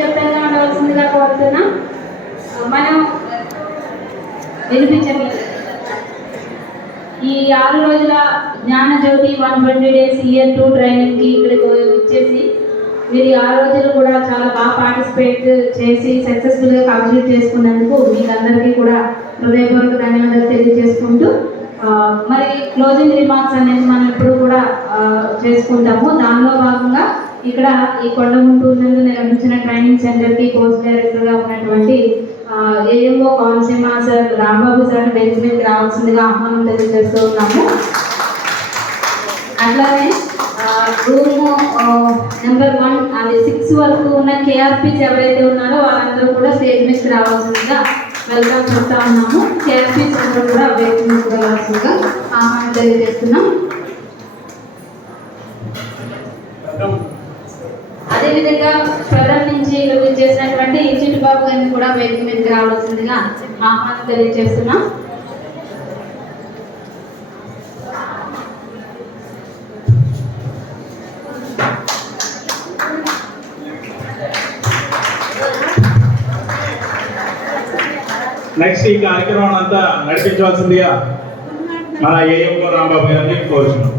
నిశ్శబ్దంగా ఉండవలసిందిగా కోరుతున్నా. మనం వినిపించండి. ఈ 6 రోజుల జ్ఞానజ్యోతి 120 డేస్ ఇయర్ 2 ట్రైనింగ్కి ఇక్కడికి వచ్చేసి మీరు 6 రోజులు కూడా చాలా బాగా పార్టిసిపేట్ చేసి సక్సెస్ఫుల్గా కంప్లీట్ చేసుకున్నందుకు మీకు అందరికీ కూడా హృదయపూర్వక ధన్యవాదాలు తెలియజేసుకుంటూ మరి క్లోజింగ్ రిమార్క్స్ అనేది మనం ఎప్పుడు కూడా చేసుకుంటాము. దానిలో భాగంగా ఇక్కడ ఈ కొండగుంటూరు నందు నిర్వహించిన ట్రైనింగ్ సెంటర్కి పోస్ట్ డైరెక్టర్గా ఉన్నటువంటి AMO Konaseema sir Rambabu sir bench మీదకి రావాల్సిందిగా ఆహ్వానం తెలియజేస్తూ ఉన్నాము. అట్లానే రూమ్ నెంబర్ 1 అది 6 వరకు ఉన్న కేఆర్పీస్ ఎవరైతే ఉన్నారో వాళ్ళందరూ కూడా స్టేజ్ మీదకి రావాల్సిందిగా వెల్కమ్ చెప్తా ఉన్నాము. కేఆర్పీస్ అందరూ కూడా వేదిక మీదకి రావాల్సిందిగా ఆహ్వానం తెలియజేస్తున్నాం. అదేవిధంగా ప్రధాన నుంచి చేసినటువంటి చిట్టుబాబు గారిని కూడా వేదిక మీదకి రావాల్సిందిగా ఆహ్వానం తెలియజేస్తున్నాం. నెక్స్ట్ ఈ కార్యక్రమం అంతా నడిపించవలసిందిగా మన ఏఎంఓ రాంబాబు గారిని కోరుచున్నాం.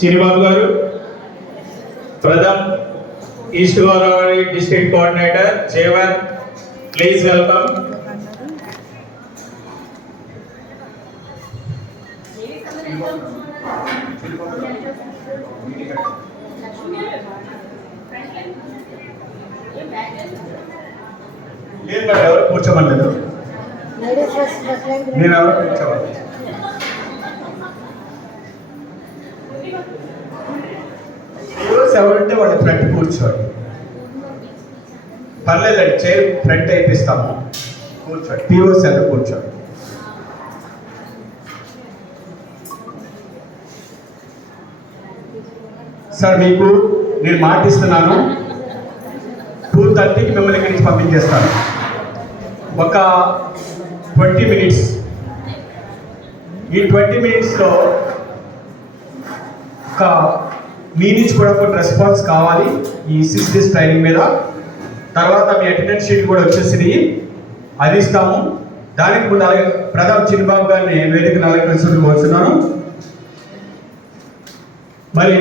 చినిబాబు గారు, Pratham east Godavari district coordinator chairman, please welcome. లేదు మేడం, ఎవరు కూర్చోమలేదు, నేను ఎవరు కూర్చోమని. ఎవరంటే వాళ్ళ ఫ్రంట్ కూర్చోండి, పర్లేదండి, చైర్ ఫ్రంట్ అయిపిస్తాము, కూర్చోండి. టీఓస్ అందరూ కూర్చోండి. సార్ మీకు నేను మాటిస్తున్నాను, 2:30కి మిమ్మల్ని ఇక్కడి నుంచి పంపించేస్తాను. ఒక 20 మినిట్స్, ఈ 20 మినిట్స్లో ఒక మీ నుంచి కూడా కొన్ని రెస్పాన్స్ కావాలి ఈ 6 డేస్ ట్రైనింగ్ మీద. తర్వాత మీ అటెండెన్స్ షీట్ కూడా వచ్చేసి అది ఇస్తాము. దానికి ముందు అలాగే ప్రథమ్ చిన్నబాబు గారిని వేదిక అలంకరించుకుంటూ కోరుతున్నాను. మరి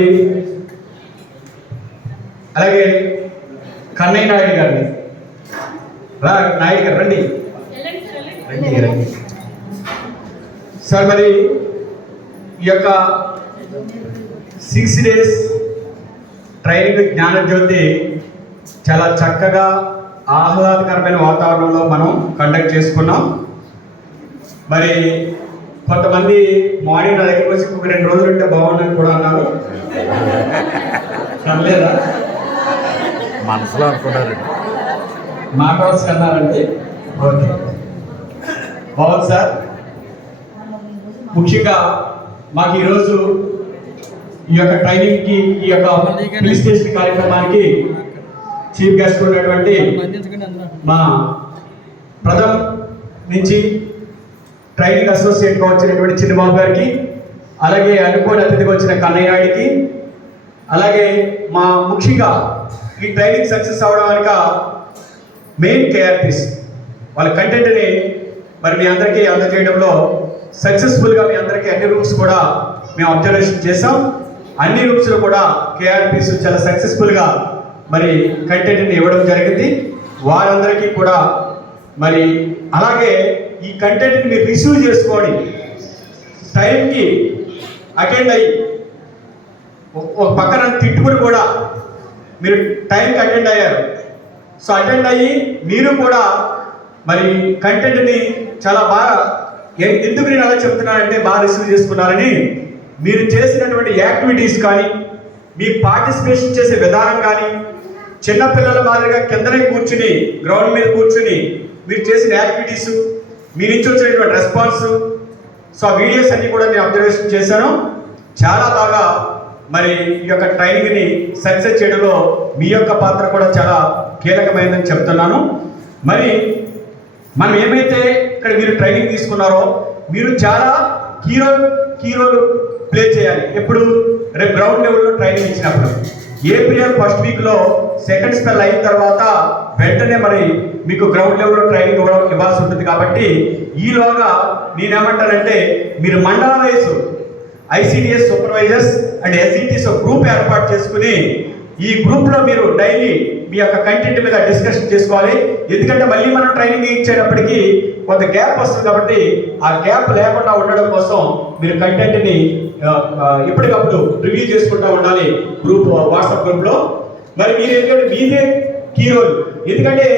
అలాగే కన్నయ్య నాయుడు గారిని నాయుడు గారు రండి రండి సార్. మరి ఈ యొక్క 6 డేస్ ట్రైనింగ్ జ్ఞానజ్యోతి చాలా చక్కగా ఆహ్లాదకరమైన వాతావరణంలో మనం కండక్ట్ చేసుకున్నాం. మరి కొంతమంది మార్నింగ్ నా దగ్గరికి వచ్చి ఒక 2 రోజులు ఉంటే బాగుందని కూడా అన్నారు. లేదా మనసులో అనుకున్నారు, మాట్లాడాల్సి అన్నారండి. ఓకే, బాగుంది సార్. ముఖ్యంగా మాకు ఈరోజు ఈ యొక్క ట్రైనింగ్కి, ఈ యొక్క ఫెలిసిటేషన్ కార్యక్రమానికి చీఫ్ గెస్ట్ ఉన్నటువంటి మా ప్రథమ్ నుంచి ట్రైనింగ్ అసోసియేట్గా వచ్చినటువంటి చిన్నబాబు గారికి, అలాగే అనుకోని అతిథిగా వచ్చిన కన్నయ్య నాయుడికి, అలాగే మా ముఖ్యంగా ఈ ట్రైనింగ్ సక్సెస్ అవడానికి మెయిన్ కేఆర్పీస్ వాళ్ళ కంటెంట్ని మరి మీ అందరికీ అందజేయడంలో సక్సెస్ఫుల్గా మీ అందరికీ అన్ని రూమ్స్ కూడా మేము అబ్జర్వేషన్ చేసాం. అన్ని రూమ్స్లో కూడా కేఆర్పీస్ చాలా సక్సెస్ఫుల్గా మరి కంటెంట్ని ఇవ్వడం జరిగింది. వారందరికీ కూడా మరి అలాగే ఈ కంటెంట్ని మీరు రిసీవ్ చేసుకొని టైంకి అటెండ్ అయ్యి, ఒక పక్కన తిట్టుకుని కూడా మీరు టైంకి అటెండ్ అయ్యారు. సో అటెండ్ అయ్యి మీరు కూడా మరి కంటెంట్ని చాలా బాగా, ఎందుకు నేను అలా చెప్తున్నానంటే బాగా రిసీవ్ చేసుకున్నారని. మీరు చేసినటువంటి యాక్టివిటీస్ కానీ, మీ పార్టిసిపేషన్ చేసే విధానం కానీ, చిన్నపిల్లల మాదిరిగా కిందనే కూర్చుని గ్రౌండ్ మీద కూర్చుని మీరు చేసిన యాక్టివిటీస్, మీ నుంచి వచ్చినటువంటి రెస్పాన్స్, సో ఆ వీడియోస్ అన్నీ కూడా నేను అబ్జర్వేషన్ చేశాను. చాలా బాగా మరి ఈ యొక్క ట్రైనింగ్ని సక్సెస్ చేయడంలో మీ యొక్క పాత్ర కూడా చాలా కీలకమైందని చెప్తున్నాను. మరి మనం ఏమైతే ఇక్కడ మీరు ట్రైనింగ్ తీసుకున్నారో మీరు చాలా కీ రోల్ ప్లే చేయాలి. ఎప్పుడు రేపు గ్రౌండ్ లెవెల్లో ట్రైనింగ్ ఇచ్చినప్పుడు ఏప్రిల్ ఫస్ట్ వీక్లో సెకండ్ స్పెల్ అయిన తర్వాత వెంటనే మరి మీకు గ్రౌండ్ లెవెల్లో ట్రైనింగ్ ఇవ్వాల్సి ఉంటుంది. కాబట్టి ఈలోగా నేనేమంటానంటే మీరు మండల vice ICDS supervisors and SETs group ఏర్పాటు చేసుకుని ఈ గ్రూప్లో మీరు డైలీ మీ యొక్క కంటెంట్ మీద డిస్కషన్ చేసుకోవాలి. ఎందుకంటే మళ్ళీ మనం ట్రైనింగ్ ఇచ్చేటప్పటికి కొంత గ్యాప్ వస్తుంది. కాబట్టి ఆ గ్యాప్ లేకుండా ఉండడం కోసం మీరు కంటెంట్ని ఎప్పటికప్పుడు రివ్యూ చేసుకుంటూ ఉండాలి గ్రూప్ వాట్సాప్ గ్రూప్లో. మరి మీరు ఏంటంటే మీదే కీ రోల్. ఎందుకంటే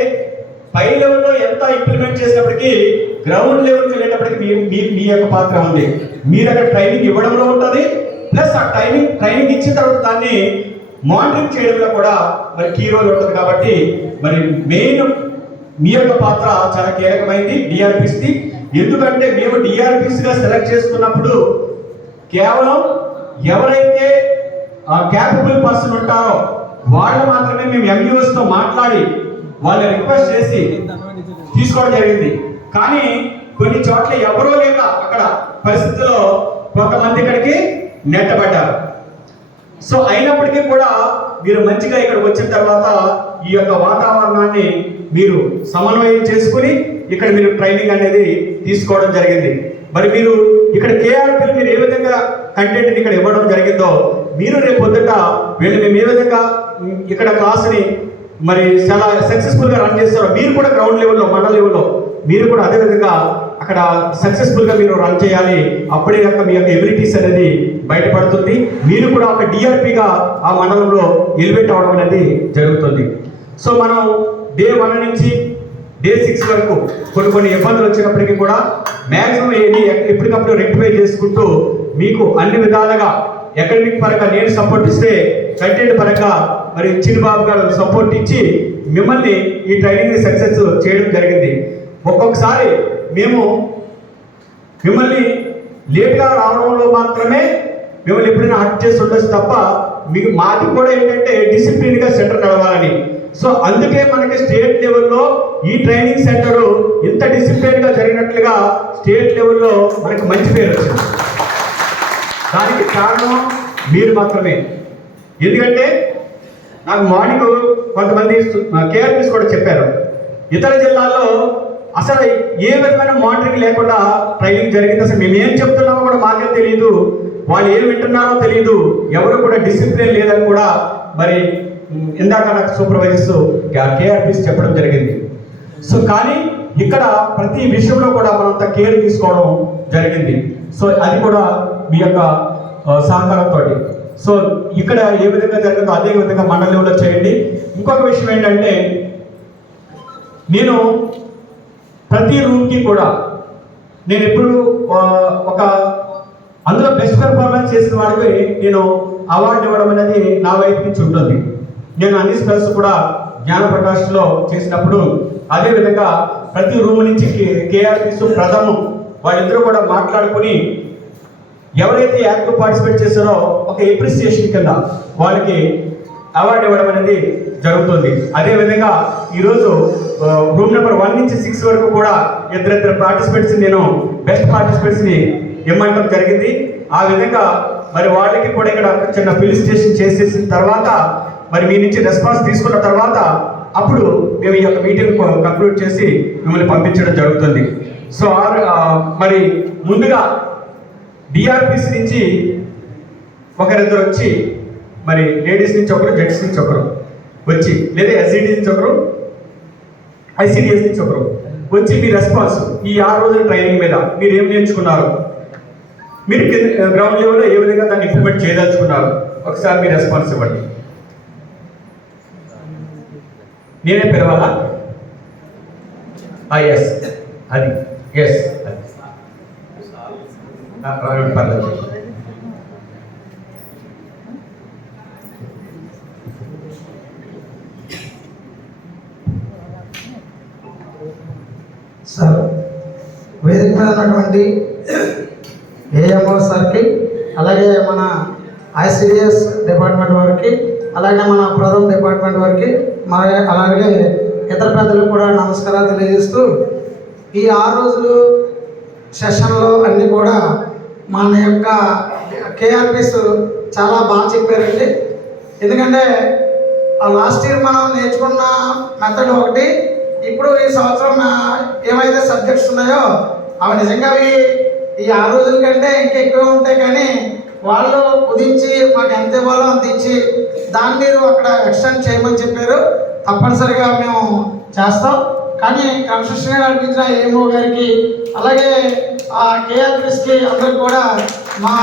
పై లెవెల్లో ఎంత ఇంప్లిమెంట్ చేసినప్పటికీ గ్రౌండ్ లెవెల్కి వెళ్ళేటప్పటికి మీ యొక్క పాత్ర ఉంది. మీరు అక్కడ ట్రైనింగ్ ఇవ్వడంలో ఉంటుంది, ప్లస్ ఆ ట్రైనింగ్ ఇచ్చిన తర్వాత దాన్ని మానిటరింగ్ చేయడంలో కూడా మరి కీ రోల్ ఉంటుంది. కాబట్టి మరి మెయిన్ మీ యొక్క పాత్ర చాలా కీలకమైంది డిఆర్పిస్ది. ఎందుకంటే మేము డిఆర్పిస్గా సెలెక్ట్ చేసుకున్నప్పుడు కేవలం ఎవరైతే క్యాపబుల్ పర్సన్ ఉంటారో వాళ్ళు మాత్రమే మేము ఎంయూఎస్తో మాట్లాడి వాళ్ళని రిక్వెస్ట్ చేసి తీసుకోవడం జరిగింది. కానీ కొన్ని చోట్ల ఎవరో లేక అక్కడ పరిస్థితుల్లో కొంతమంది ఇక్కడికి నెట్టబడ్డారు. సో అయినప్పటికీ కూడా మీరు మంచిగా ఇక్కడికి వచ్చిన తర్వాత ఈ యొక్క వాతావరణాన్ని మీరు సమన్వయం చేసుకుని ఇక్కడ మీరు ట్రైనింగ్ అనేది తీసుకోవడం జరిగింది. మరి మీరు ఇక్కడ కేఆర్పీలు మీరు ఏ విధంగా కంటెంట్ని ఇక్కడ ఇవ్వడం జరిగిందో మీరు రేపు పొద్దుట వీళ్ళు మేము ఏ విధంగా ఇక్కడ క్లాస్ని మరి చాలా సక్సెస్ఫుల్గా రన్ చేస్తారో మీరు కూడా గ్రౌండ్ లెవెల్లో మండల లెవెల్లో మీరు కూడా అదే విధంగా అక్కడ సక్సెస్ఫుల్గా మీరు రన్ చేయాలి. అప్పుడే కనుక మీ యొక్క ఎబిలిటీస్ అనేది బయటపడుతుంది. మీరు కూడా ఒక డిఆర్పిగా ఆ మండలంలో ఎలివేట్ అవడం అనేది జరుగుతుంది. సో మనం డే 1 నుంచి డే 6 వరకు కొన్ని ఇబ్బందులు వచ్చినప్పటికీ కూడా మ్యాక్సిమం ఏది ఎప్పటికప్పుడు రెక్టిఫై చేసుకుంటూ మీకు అన్ని విధాలుగా అకాడమిక్ పరంగా నేను సపోర్ట్ ఇస్తే కంటెంట్ పరంగా మరి చిన్నబాబు గారు సపోర్ట్ ఇచ్చి మిమ్మల్ని ఈ ట్రైనింగ్ని సక్సెస్ చేయడం జరిగింది. ఒక్కొక్కసారి మేము మిమ్మల్ని లేట్గా రావడంలో మాత్రమే మిమ్మల్ని ఎప్పుడైనా హర్ట్ చేసి ఉండొచ్చు తప్ప మీకు మాది కూడా ఏంటంటే డిసిప్లిన్గా సెంటర్ నడవాలని. సో అందుకే మనకి స్టేట్ లెవెల్లో ఈ ట్రైనింగ్ సెంటర్ ఇంత డిసిప్లిన్గా జరిగినట్లుగా స్టేట్ లెవెల్లో మనకి మంచి పేరు వచ్చింది. దానికి కారణం మీరు మాత్రమే. ఎందుకంటే నాకు మార్నింగ్ కొంతమంది కేఆర్పీస్ కూడా చెప్పారు, ఇతర జిల్లాల్లో అసలు ఏ విధమైన మానిటరింగ్ లేకుండా ట్రైనింగ్ జరిగింది. అసలు మేము ఏం చెప్తున్నామో కూడా మాకే తెలియదు, వాళ్ళు ఏం వింటున్నారో తెలియదు, ఎవరు కూడా డిసిప్లిన్ లేదని కూడా మరి ఇందాక నాకు సూపర్వైజర్స్ కేఆర్పీస్ చెప్పడం జరిగింది. సో కానీ ఇక్కడ ప్రతి విషయంలో కూడా మనంత కేర్ తీసుకోవడం జరిగింది. సో అది కూడా మీ యొక్క సహకారంతో. సో ఇక్కడ ఏ విధంగా జరిగిందో అదే విధంగా మండల లెవెల్లో చేయండి. ఇంకొక విషయం ఏంటంటే నేను ప్రతి రూమ్కి కూడా నేను ఎప్పుడు ఒక అందులో బెస్ట్ పెర్ఫార్మెన్స్ చేసిన వాడికి నేను అవార్డు ఇవ్వడం అనేది నా వైపు నుంచి ఉంటుంది. నేను అన్ని స్పెల్స్ కూడా జ్ఞానప్రకాష్లో చేసినప్పుడు అదేవిధంగా ప్రతి రూమ్ నుంచి కేఆర్పీస్ ప్రథమం వాళ్ళిద్దరూ కూడా మాట్లాడుకుని ఎవరైతే యాక్టివ్ పార్టిసిపేట్ చేశారో ఒక ఎప్రిసియేషన్ కింద వాళ్ళకి అవార్డు ఇవ్వడం అనేది జరుగుతుంది. అదేవిధంగా ఈరోజు రూమ్ నెంబర్ 1 నుంచి 6 వరకు కూడా ఇద్దరు పార్టిసిపేట్స్ నేను బెస్ట్ పార్టిసిపేట్స్ని ఇవ్వడం జరిగింది. ఆ విధంగా మరి వాళ్ళకి కూడా ఇక్కడ చిన్న ఫెలిసిటేషన్ చేసేసిన తర్వాత మరి మీ నుంచి రెస్పాన్స్ తీసుకున్న తర్వాత అప్పుడు మేము ఈ యొక్క మీటింగ్ కంక్లూడ్ చేసి మిమ్మల్ని పంపించడం జరుగుతుంది. సో మరి ముందుగా డిఆర్పిసి నుంచి ఒకరిద్దరు వచ్చి మరి లేడీస్ నుంచి ఒకరు, జెంట్స్ నుంచి ఒకరు వచ్చి, లేదా ఎస్సిడి నుంచి ఒకరు, ఐసిడిఎస్ నుంచి ఒకరు వచ్చి మీ రెస్పాన్స్ ఈ 6 రోజుల ట్రైనింగ్ మీద మీరు ఏం నేర్చుకున్నారు, మీరు గ్రౌండ్ లెవెల్లో ఏ విధంగా దాన్ని ఇంప్లిమెంట్ చేయదలుచుకున్నారు, ఒకసారి మీ రెస్పాన్స్ ఇవ్వండి. నేనే పిలవాలా? ఎస్ అది ఎస్ పర్లేదు. సార్, వేదిక మీద ఉన్నటువంటి ఏఎంఓ సార్కి, అలాగే మన ఐసిడిఎస్ డిపార్ట్మెంట్ వారికి, అలాగే మన ప్రథమ డిపార్ట్మెంట్ వారికి, అలాగే ఇతర పెద్దలకు కూడా నమస్కారాలు తెలియజేస్తూ, ఈ 6 రోజులు సెషన్లో అన్నీ కూడా మన యొక్క కేఆర్పీస్ చాలా బాగా చెప్పారండి. ఎందుకంటే ఆ లాస్ట్ ఇయర్ మనం నేర్చుకున్న మెథడ్ ఒకటి, ఇప్పుడు ఈ సంవత్సరం ఏమైతే సబ్జెక్ట్స్ ఉన్నాయో అవి నిజంగా అవి ఈ 6 రోజుల కంటే ఇంకా ఎక్కువ ఉంటాయి, కానీ వాళ్ళు కుదించి మాకు ఎంత ఇవ్వాలో అంత ఇచ్చి దాన్ని మీరు అక్కడ ఎక్స్టెండ్ చేయమని చెప్పారు. తప్పనిసరిగా మేము చేస్తాం. కానీ క్రమశిక్షణగా నడిపించిన ఏఎంఓ గారికి అలాగే ఆ కేఆర్పిఎస్కి అందరికి కూడా మా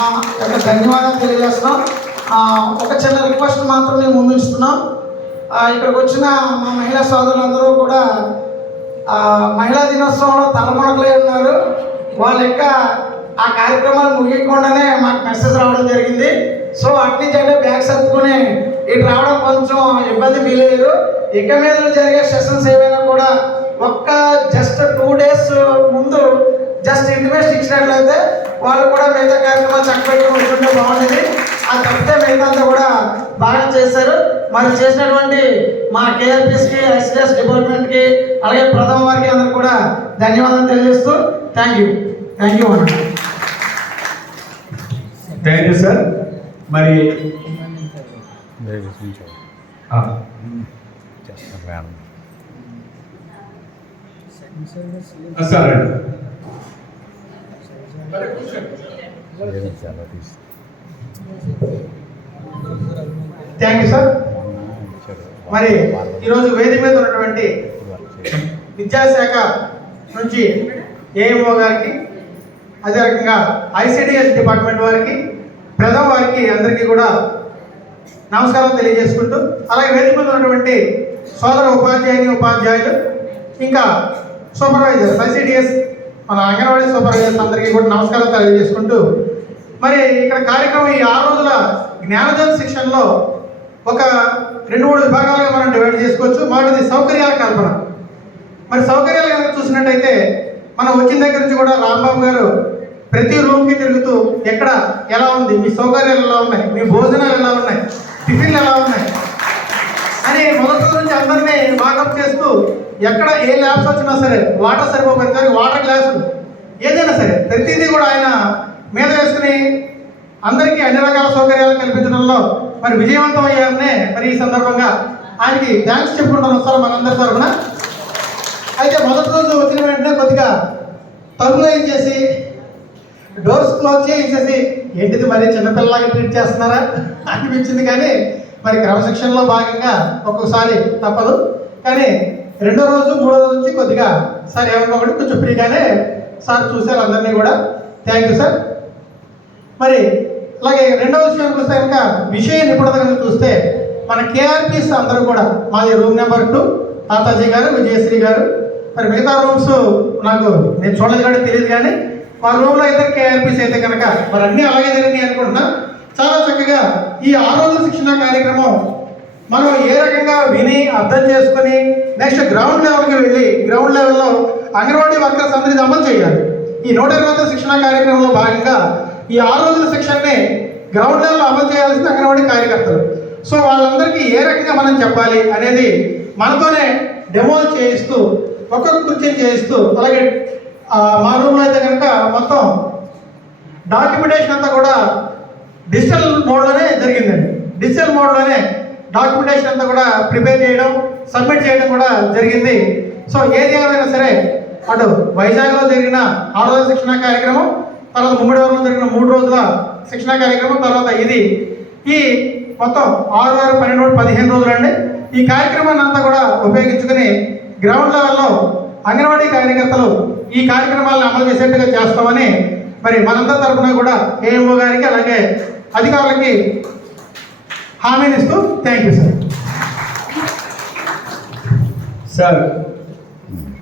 యొక్క ధన్యవాదాలు తెలియజేస్తున్నాం. ఒక చిన్న రిక్వెస్ట్ మాత్రం మేము ముందుంచుతున్నాం. ఇక్కడికి వచ్చిన మా మహిళా సోదరులందరూ కూడా మహిళా దినోత్సవంలో తలమునకలే ఉన్నారు. వాళ్ళ యొక్క ఆ కార్యక్రమాలు ముగియకుండానే మాకు మెసేజ్ రావడం జరిగింది. సో అట్నుంచి అంటే బ్యాగ్ సర్దుకుని ఇటు రావడం కొంచెం ఇబ్బంది ఫీల్ అయ్యారు. ఇక మీద జరిగే సెషన్స్ ఏమైనా కూడా ఒక్క జస్ట్ 2 days ముందు జస్ట్ ఇంటిమేషన్ ఇచ్చినట్లయితే వాళ్ళు కూడా మిగతా కార్యక్రమాలు చక్కబెట్టుకుని వస్తుంటే బాగుండేది. అది తప్పితే మిగతా కూడా బాగా చేశారు. మరి చేసినటువంటి మా కేఆర్పిఎస్కి, ఐసిడిఎస్ డిపార్ట్మెంట్కి అలాగే ప్రథమ వారికి అందరికి కూడా ధన్యవాదాలు తెలియజేస్తూ థ్యాంక్ యూ అన్న. Thank you sir. మరి సార్ థ్యాంక్ యూ సార్. మరి ఈరోజు వేదిక మీద ఉన్నటువంటి విద్యాశాఖ నుంచి ఏఎంఓ గారికి, అదే రకంగా ఐసిడిఎస్ డిపార్ట్మెంట్ వారికి, ప్రథమ వారికి అందరికీ కూడా నమస్కారం తెలియజేసుకుంటూ, అలాగే వేదిక మీద ఉన్నటువంటి సోదర ఉపాధ్యాయులు ఇంకా సూపర్వైజర్స్, ఐసిడిఎస్ మన అంగన్వాడీ సూపర్వైజర్స్ అందరికీ కూడా నమస్కారం తెలియజేసుకుంటూ, మరి ఇక్కడ కార్యక్రమం ఈ 6 రోజుల జ్ఞానజ్యోతి శిక్షణలో ఒక 2-3 విభాగాలుగా మనం డివైడ్ చేసుకోవచ్చు. మొదటిది సౌకర్యాల కల్పన. మరి సౌకర్యాలు కనుక చూసినట్టయితే మనం వచ్చిన దగ్గర నుంచి కూడా రాంబాబు గారు ప్రతి రూమ్కి తిరుగుతూ ఎక్కడ ఎలా ఉంది, మీ సౌకర్యాలు ఎలా ఉన్నాయి, మీ భోజనాలు ఎలా ఉన్నాయి, టిఫిన్లు ఎలా ఉన్నాయి అని మొదటి నుంచి అందరినీ వాకప్ చేస్తూ ఎక్కడ ఏ ల్యాబ్స్ వచ్చినా సరే వాటర్ సరిపోతుంది సరే వాటర్ గ్లాసులు ఏదైనా సరే ప్రతిదీ కూడా ఆయన మీద వేసుకుని అందరికీ అన్ని రకాల సౌకర్యాలు కల్పించడంలో మరి విజయవంతం అయ్యారనే మరి ఈ సందర్భంగా ఆయనకి థ్యాంక్స్ చెప్పుకుంటాను వస్తారు మనందరి తరఫున. అయితే మొదటి రోజు వచ్చిన వెంటనే కొద్దిగా తలుపులు ఏం చేసి డోర్స్ క్లోజ్ చేసేసి ఏంటిది మరి చిన్నపిల్లలాగా ట్రీట్ చేస్తున్నారా అనిపించింది. కానీ మరి క్రమశిక్షణలో భాగంగా ఒక్కొక్కసారి తప్పదు. కానీ 2వ రోజు 3వ రోజు నుంచి కొద్దిగా సార్ ఏమనుకోకండి కొంచెం ఫ్రీగానే సార్ చూశారు అందరినీ కూడా. Thank you sir. మరి అలాగే 2వ విషయానికి వస్తే కనుక విషయ నిపుణత కనుక చూస్తే మన కేఆర్పిఎస్ అందరూ కూడా మాది రూమ్ నెంబర్ 2 తాతాజీ గారు, విజయశ్రీ గారు, మరి మిగతా రూమ్స్ నాకు నేను చూడలేదు కానీ తెలియదు. కానీ మా రూమ్లో అయితే కేఆర్పిఎస్ అయితే కనుక మరి అన్నీ అలాగే జరిగినాయి అనుకుంటున్నా. చాలా చక్కగా ఈ 6 రోజుల శిక్షణ కార్యక్రమం మనం ఏ రకంగా విని అర్థం చేసుకుని నెక్స్ట్ గ్రౌండ్ లెవెల్కి వెళ్ళి గ్రౌండ్ లెవెల్లో అంగన్వాడీ వర్కర్స్ అందరికీ అమలు చేయాలి. ఈ 120వ శిక్షణ కార్యక్రమంలో భాగంగా ఈ 6 రోజుల శిక్షణని గ్రౌండ్ లెవెల్లో అమలు చేయాల్సిన అంగన్వాడీ కార్యకర్తలు. సో వాళ్ళందరికీ ఏ రకంగా మనం చెప్పాలి అనేది మనతోనే డెమోలు చేయిస్తూ ఒక్కొక్క కుర్చీని చేయిస్తూ, అలాగే మా రూమ్లో అయితే కనుక మొత్తం డాక్యుమెంటేషన్ అంతా కూడా డిజిటల్ మోడ్లోనే జరిగిందండి. డిజిటల్ మోడ్లోనే డాక్యుమెంటేషన్ అంతా కూడా ప్రిపేర్ చేయడం, సబ్మిట్ చేయడం కూడా జరిగింది. సో ఏది ఏమైనా సరే అటు వైజాగ్లో జరిగిన 6 రోజుల శిక్షణ కార్యక్రమం, తర్వాత ముమ్మడివరంలో జరిగిన 3 రోజుల శిక్షణ కార్యక్రమం, తర్వాత ఇది ఈ మొత్తం 6, 6, 12, 15 రోజులు అండి. ఈ కార్యక్రమాన్ని అంతా కూడా ఉపయోగించుకుని గ్రౌండ్ లెవెల్లో అంగన్వాడీ కార్యకర్తలు ఈ కార్యక్రమాలను అమలు చేసేట్టుగా చేస్తామని మరి మనందరి తరఫున కూడా ఏఎంఓ గారికి అలాగే అధికారులకి హామీనిస్తూ థ్యాంక్ యూ సార్. సార్